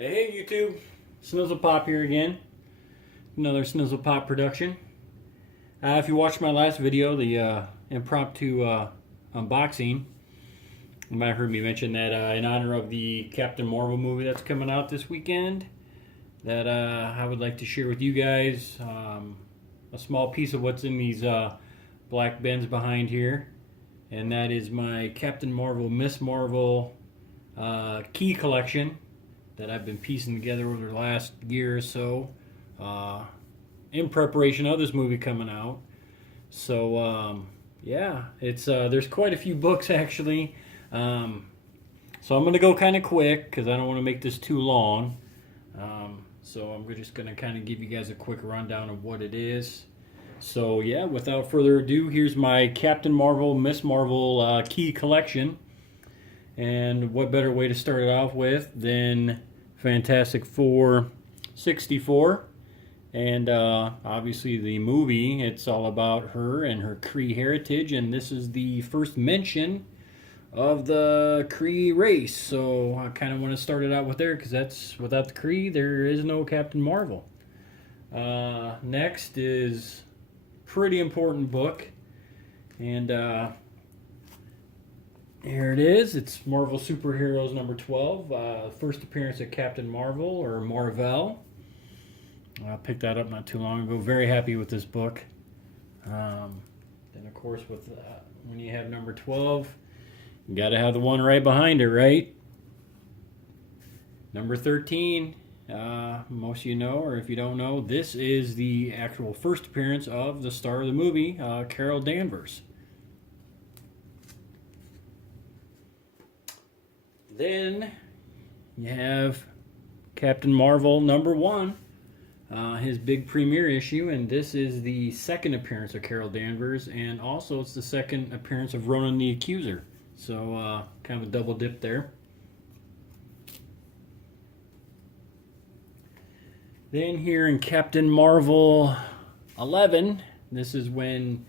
Hey YouTube, Snizzle Pop here again. Another Snizzle Pop production. If you watched my last video, the impromptu unboxing, you might have heard me mention that in honor of the Captain Marvel movie that's coming out this weekend, that I would like to share with you guys a small piece of what's in these black bins behind here. And that is my Captain Marvel, Miss Marvel key collection that I've been piecing together over the last year or so in preparation of this movie coming out. So yeah, it's there's quite a few books actually. So I'm going to go kind of quick because I don't want to make this too long. So I'm just going to kind of give you guys a quick rundown of what it is. So yeah, without further ado, here's my Captain Marvel, Miss Marvel key collection. And what better way to start it off with than Fantastic Four 64. And obviously the movie, it's all about her and her Kree heritage. And this is the first mention of the Kree race. So I kind of want to start it out with there because that's, without the Kree, there is no Captain Marvel. Next is pretty important book. And here it is. It's Marvel Superheroes number 12. First appearance of Captain Marvel, or Marvel. I picked that up not too long ago. Very happy with this book. Then, of course, with when you have number 12, you got to have the one right behind it, right? Number 13. Most of you know, or if you don't know, this is the actual first appearance of the star of the movie, Carol Danvers. Then you have Captain Marvel number 1, his big premiere issue, and this is the second appearance of Carol Danvers, and also it's the second appearance of Ronan the Accuser. So kind of a double dip there. Then here in Captain Marvel 11, this is when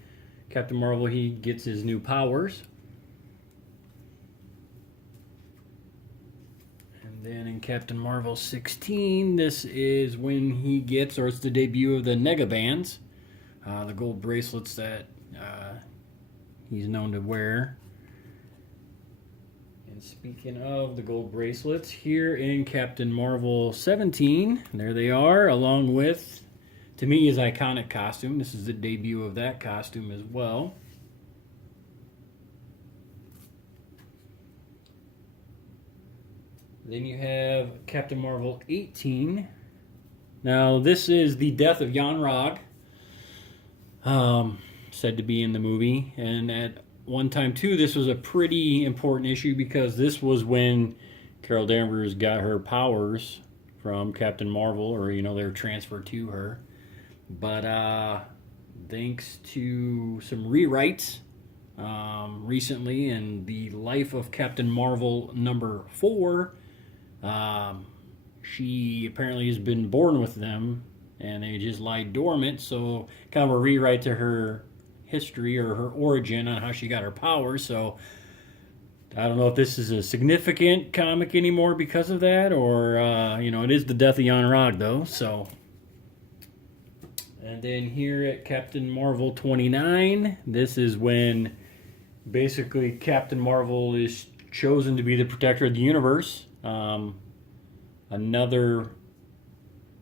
Captain Marvel, he gets his new powers. Then in Captain Marvel 16, this is when he gets, or it's the debut of the Negabands, the gold bracelets that he's known to wear. And speaking of the gold bracelets, here in Captain Marvel 17, there they are, along with, to me, his iconic costume. This is the debut of that costume as well. Then you have Captain Marvel 18. Now, this is the death of Jan Rog, said to be in the movie. And at one time, too, this was a pretty important issue because this was when Carol Danvers got her powers from Captain Marvel, or, you know, they were transferred to her. But thanks to some rewrites recently in the Life of Captain Marvel number 4, she apparently has been born with them and they just lie dormant, so kind of a rewrite to her history or her origin on how she got her powers. So I don't know if this is a significant comic anymore because of that, or you know, it is the death of Jan Rog though. So, and then here at Captain Marvel 29, this is when basically Captain Marvel is chosen to be the protector of the universe. Another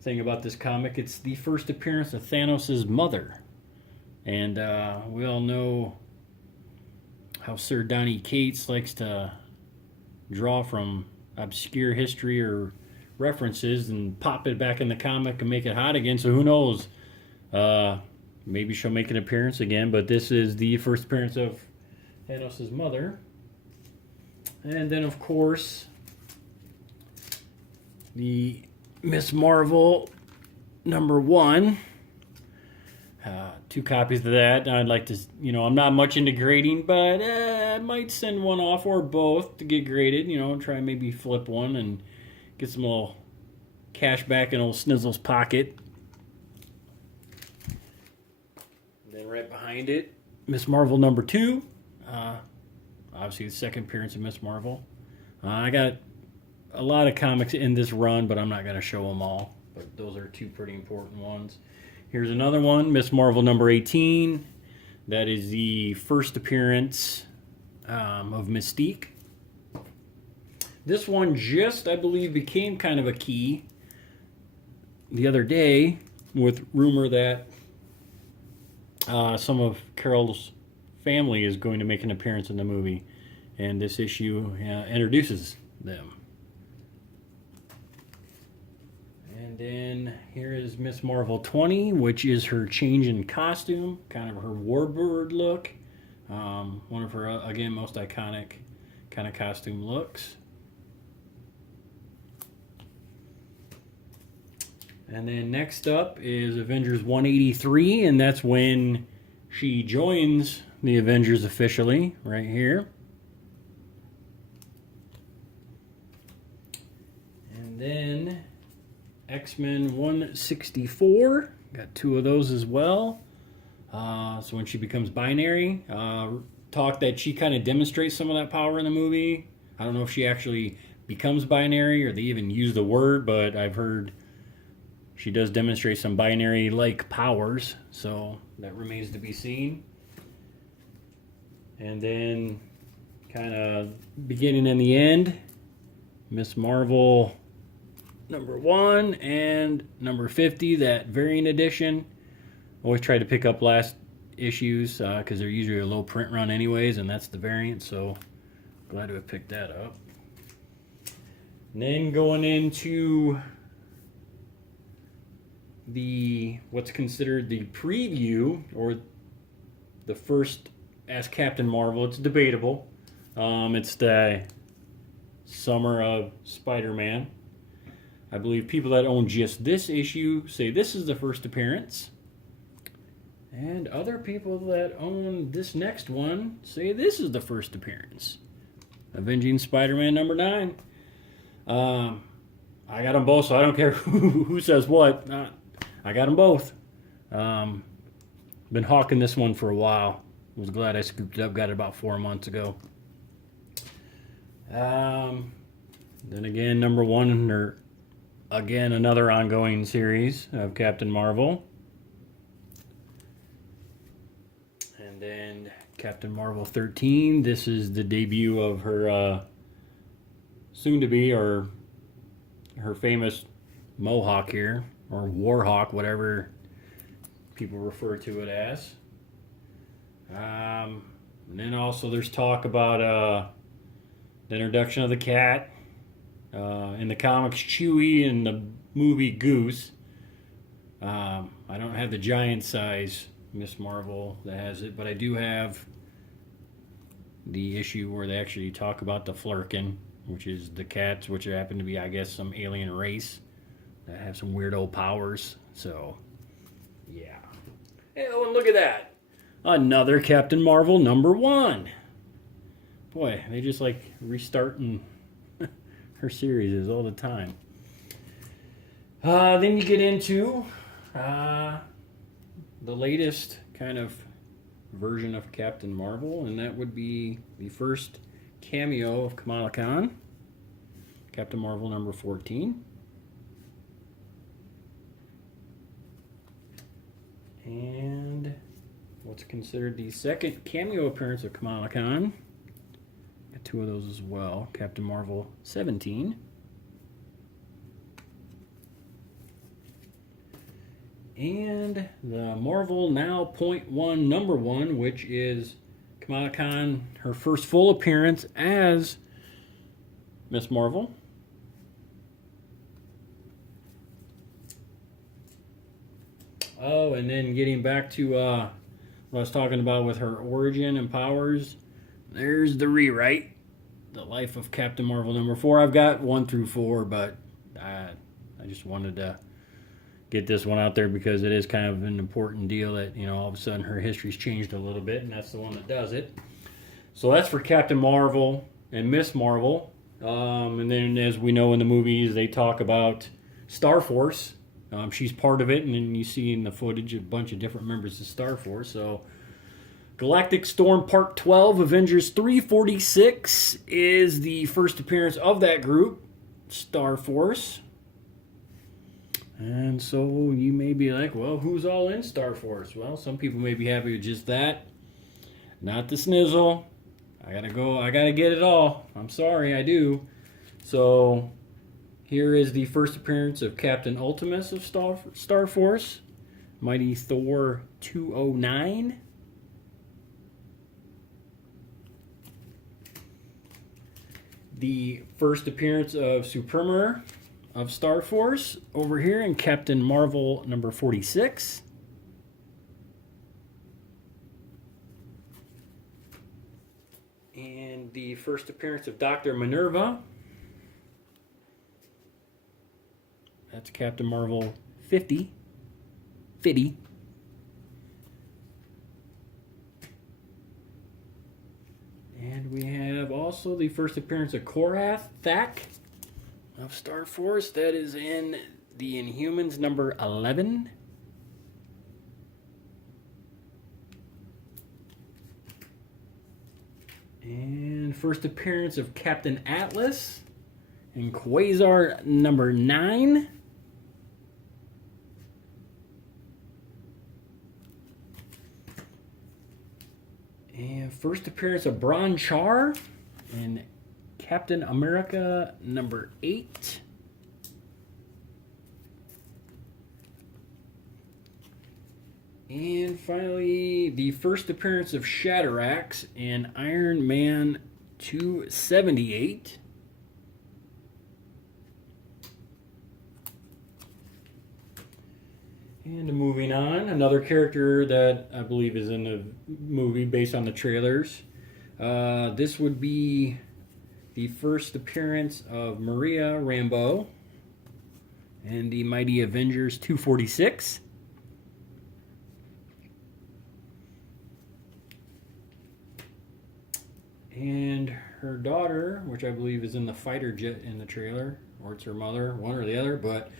thing about this comic, it's the first appearance of Thanos' mother. And we all know how Sir Donny Cates likes to draw from obscure history or references and pop it back in the comic and make it hot again. So who knows? Maybe she'll make an appearance again, but this is the first appearance of Thanos' mother. And then, of course, the Miss Marvel number 1. 2 copies of that. I'd like to, you know, I'm not much into grading, but I might send one off or both to get graded. You know, try and maybe flip one and get some little cash back in old Snizzle's pocket. And then right behind it, Miss Marvel number 2. Obviously the second appearance of Miss Marvel. I got a lot of comics in this run, but I'm not going to show them all. But those are two pretty important ones. Here's another one, Miss Marvel number 18. That is the first appearance of Mystique. This one just, I believe, became kind of a key the other day with rumor that some of Carol's family is going to make an appearance in the movie. And this issue introduces them. And then here is Miss Marvel 20, which is her change in costume, kind of her warbird look. One of her, again, most iconic kind of costume looks. And then next up is Avengers 183, and that's when she joins the Avengers officially, right here. And then X-Men 164, got two of those as well. So when she becomes binary, talk that she kind of demonstrates some of that power in the movie. I don't know if she actually becomes binary or they even use the word, but I've heard she does demonstrate some binary-like powers, so that remains to be seen. And then, kind of beginning and the end, Miss Marvel number 1 and number 50, that variant edition. Always try to pick up last issues because they're usually a low print run anyways, and that's the variant, so glad to have picked that up. And then going into what's considered the preview, or the first as Captain Marvel. It's debatable. It's the Summer of Spider-Man. I believe people that own just this issue say this is the first appearance. And other people that own this next one say this is the first appearance. Avenging Spider-Man number 9. I got them both, so I don't care who says what. I got them both. Been hawking this one for a while. Was glad I scooped it up. Got it about 4 months ago. Then again, number 1, or again another ongoing series of Captain Marvel. And then Captain Marvel 13. This is the debut of her soon-to-be, or her famous Mohawk here, or Warhawk, whatever people refer to it as. And then also there's talk about the introduction of the cat. In the comics, Chewie, in the movie, Goose. I don't have the giant size Miss Marvel that has it, but I do have the issue where they actually talk about the Flurkin, which is the cats, which happen to be, I guess, some alien race that have some weirdo powers. So, yeah. Oh, and look at that. Another Captain Marvel number 1. Boy, they just like restarting her series all the time. Then you get into the latest kind of version of Captain Marvel, and that would be the first cameo of Kamala Khan, Captain Marvel number 14. And what's considered the second cameo appearance of Kamala Khan. Got 2 of those as well. Captain Marvel 17. And the Marvel Now .1 number 1, which is Kamala Khan, her first full appearance as Miss Marvel. Oh, and then getting back to what I was talking about with her origin and powers, there's the rewrite, The Life of Captain Marvel number 4. I've got 1 through 4, but I just wanted to get this one out there because it is kind of an important deal that, you know, all of a sudden her history's changed a little bit, and that's the one that does it. So that's for Captain Marvel and Miss Marvel. And then, as we know in the movies, they talk about Star Force. She's part of it, and then you see in the footage a bunch of different members of Star Force. So Galactic Storm Part 12, Avengers 346 is the first appearance of that group. Star Force. And so you may be like, well, who's all in Star Force? Well, some people may be happy with just that. Not the Snizzle. I gotta get it all. I'm sorry, I do. So here is the first appearance of Captain Ultimus of Star Force, Mighty Thor 209. The first appearance of Supremor of Star Force over here in Captain Marvel number 46. And the first appearance of Dr. Minerva. That's Captain Marvel 50. And we have also the first appearance of Korath Thak of Star Force. That is in the Inhumans number 11. And first appearance of Captain Atlas in Quasar number 9. And first appearance of Bron Char in Captain America number 8. And finally, the first appearance of Shatterax in Iron Man 278. And moving on, another character that I believe is in the movie based on the trailers. This would be the first appearance of Maria Rambeau in the Mighty Avengers 246. And her daughter, which I believe is in the fighter jet in the trailer, or it's her mother, one or the other, but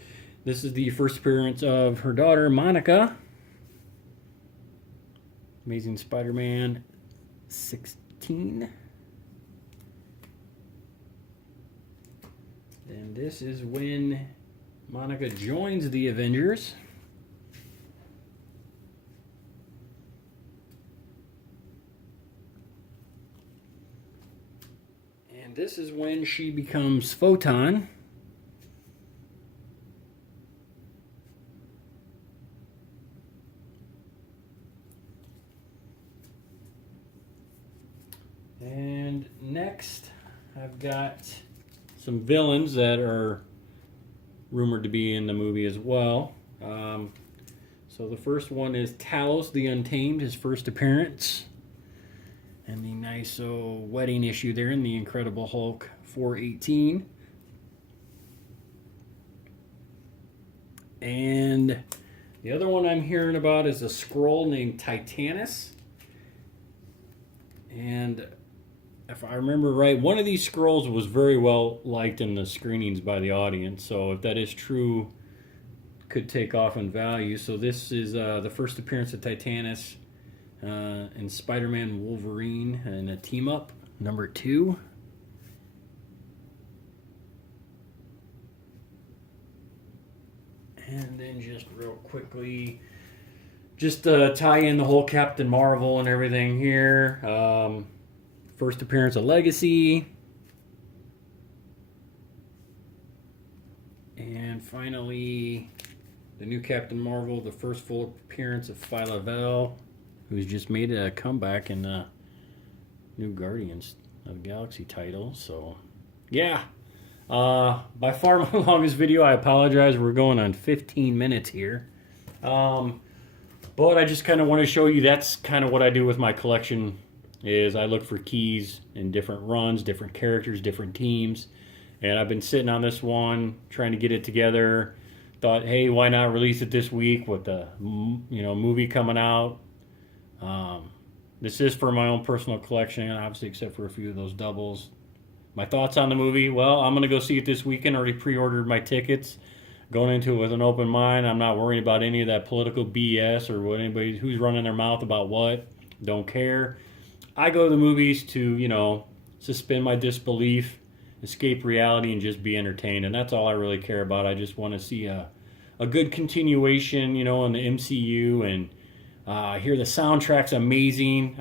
this is the first appearance of her daughter, Monica. Amazing Spider-Man 16. And this is when Monica joins the Avengers. And this is when she becomes Photon. And next, I've got some villains that are rumored to be in the movie as well. So the first one is Talos the Untamed, his first appearance. And the nice wedding issue there in the Incredible Hulk 418. And the other one I'm hearing about is a Skrull named Titanus. And if I remember right, one of these Skrulls was very well liked in the screenings by the audience. So if that is true, could take off in value. So this is the first appearance of Titanus in Spider-Man Wolverine in a team-up, number 2. And then just real quickly, just tie in the whole Captain Marvel and everything here. First appearance of Legacy. And finally, the new Captain Marvel, the first full appearance of Phyla-Vell, who's just made a comeback in the new Guardians of the Galaxy title. So, yeah. By far my longest video. I apologize. We're going on 15 minutes here. But I just kind of want to show you that's kind of what I do with my collection is I look for keys in different runs, different characters, different teams. And I've been sitting on this one, trying to get it together. Thought, hey, why not release it this week with the movie coming out. This is for my own personal collection, obviously, except for a few of those doubles. My thoughts on the movie, well, I'm going to go see it this weekend. Already pre-ordered my tickets. Going into it with an open mind. I'm not worrying about any of that political BS or what anybody who's running their mouth about what. Don't care. I go to the movies to, suspend my disbelief escape reality and just be entertained. And that's all I really care about. I just want to see a good continuation, you know, in the MCU. And I hear the soundtrack's amazing.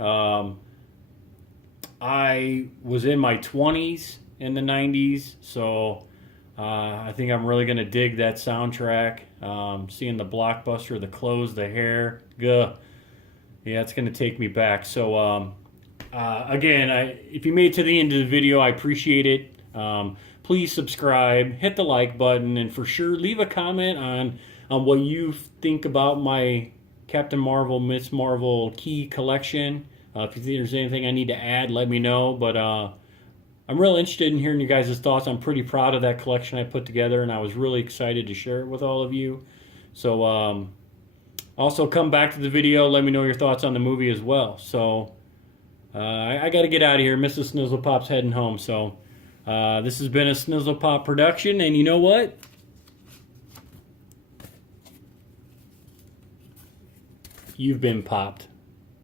I was in my 20s in the 90s, so I think I'm really going to dig that soundtrack. Seeing the blockbuster, the clothes, the hair, yeah, it's going to take me back. So again, if you made it to the end of the video, I appreciate it. Please subscribe, hit the like button, and for sure leave a comment on what you think about my Captain Marvel, Miss Marvel key collection. If you think there's anything I need to add, let me know. But I'm real interested in hearing you guys' thoughts. I'm pretty proud of that collection I put together, and I was really excited to share it with all of you. So also come back to the video. Let me know your thoughts on the movie as well. So I got to get out of here. Mrs. Snizzlepop's heading home. So this has been a Snizzlepop production, and you know what? You've been popped.